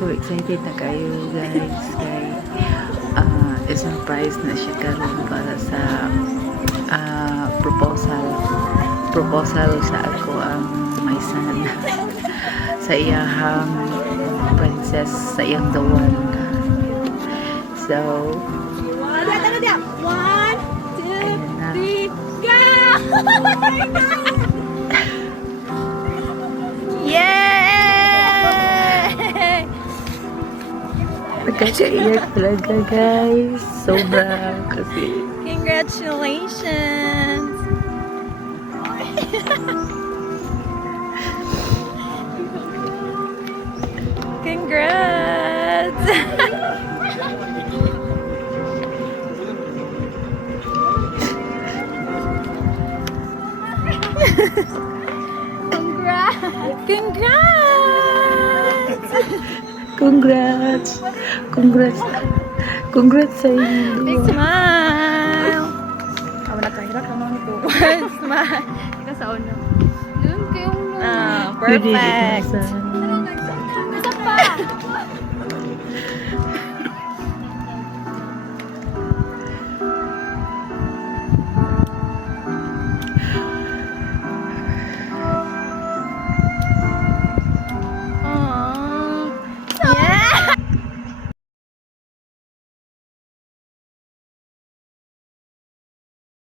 So excited na kayo guys kay surprise na siya karon para sa proposal sa ako ang my son sa iyahang princess sa iyang the one. So 1, 2, 3, go! Yay! nagkakaiyak talaga guys, sobra kasi Congratulations! Congrats! Congrats! Congrats! congrats sa inyo. Big smile! Ako nakahirap naman ito. Smile! Ika sa uno. Perfect! Isa pa!